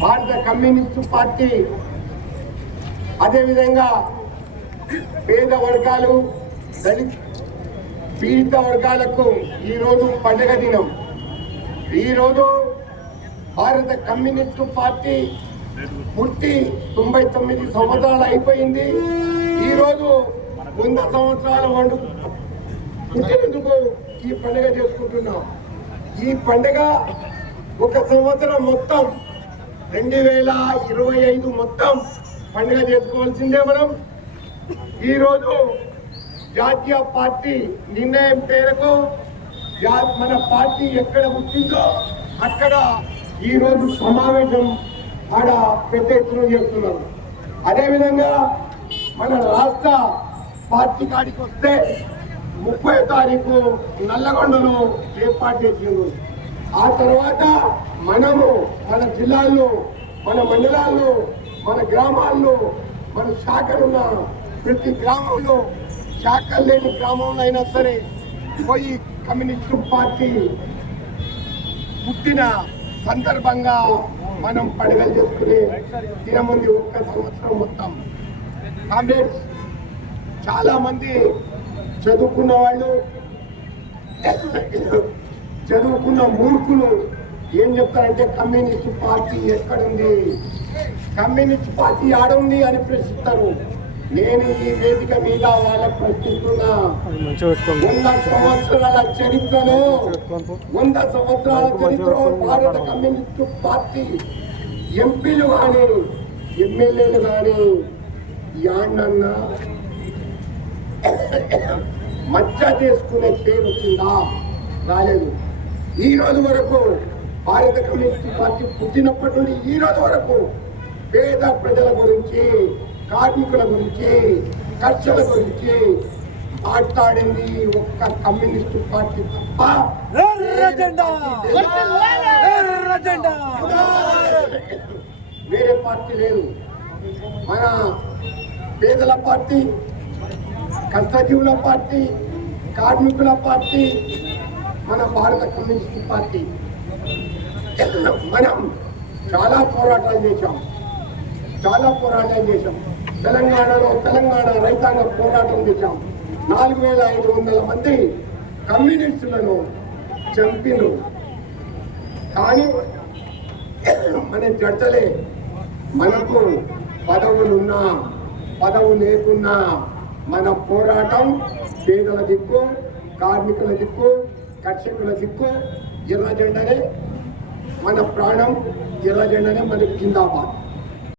భారత communist party అదేవిధంగా పేద వర్గాలు దళిత పీడిత వర్గాలకు ఈరోజు పండుగ దినం. ఈరోజు భారత కమ్యూనిస్టు పార్టీ పుట్టి తొంభై తొమ్మిది సంవత్సరాలు అయిపోయింది. ఈరోజు వంద సంవత్సరాల వండు పుట్టినందుకు ఈ పండుగ చేసుకుంటున్నాం. ఈ పండుగ ఒక సంవత్సరం మొత్తం రెండు వేల ఇరవై ఐదు మొత్తం పండుగ చేసుకోవాల్సిందే మనం. ఈరోజు జాతీయ పార్టీ నిర్ణయం పేరకు జా- మన పార్టీ ఎక్కడ పుట్టిందో అక్కడ ఈరోజు సమావేశం ఆడ పెద్ద ఎత్తున చేస్తున్నారు అదేవిధంగా మన రాష్ట్ర పార్టీ కాడికి వస్తే ముప్పై తారీఖు నల్లగొండను ఏర్పాటు చేసిండు ఆ తర్వాత మనము మన జిల్లాల్లో మన మండలాల్లో మన గ్రామాల్లో మన శాఖలున్న ప్రతి గ్రామంలో శాఖలు లేని గ్రామంలో అయినా సరే పోయి కమ్యూనిస్టు పార్టీ పుట్టిన సందర్భంగా మనం పండుగలు చేసుకునే దినముంది ఒక్క సంవత్సరం మొత్తం. కామ్రేడ్స్ చాలామంది చదువుకున్న వాళ్ళు చదువుకున్న మూర్ఖులు ఏం చెప్తారంటే కమ్యూనిస్ట్ పార్టీ ఎక్కడుంది? కమ్యూనిస్ట్ పార్టీ ఆడుంది అని ప్రశ్నిస్తారు. నేను ఈ వేదిక మీద వాళ్ళకు ప్రశ్నిస్తున్నా. వంద సంవత్సరాల చరిత్రలో వంద సంవత్సరాల చరిత్రలో భారత కమ్యూనిస్టు పార్టీ ఎంపీలు కానీ ఎమ్మెల్యేలు కానీ యాన్నన్నా మచ్చ చేసుకునే పేరు వచ్చిందా రాలేదు. ఈ రోజు వరకు భారత కమ్యూనిస్ట్ పార్టీ పుట్టినప్పటి నుండి ఈ రోజు వరకు పేద ప్రజల గురించి కార్మికుల గురించి కర్షల గురించి మాట్లాడింది ఒక్క కమ్యూనిస్ట్ పార్టీ తప్ప వేరే పార్టీ లేదు. మన పేదల పార్టీ కష్టజీవుల పార్టీ కార్మికుల పార్టీ మన భారత కమ్యూనిస్ట్ పార్టీ. మనం చాలా పోరాటాలు చేశాం. చాలా పోరాటాలు చేశాం. తెలంగాణలో తెలంగాణ రైతాంగ పోరాటం చేశాం. నాలుగు వేల ఐదు వందల మంది కమ్యూనిస్టులను చంపిను కానీ మనం చర్చలే మనకు పదవులున్నా పదవు లేకున్నా మన పోరాటం పేదల దిక్కు కార్మికుల దిక్కు కర్షకుల దిక్కు ఎర్ర జెండానే మన ప్రాణం ఎర్ర జెండనే మనకి జిందాబాద్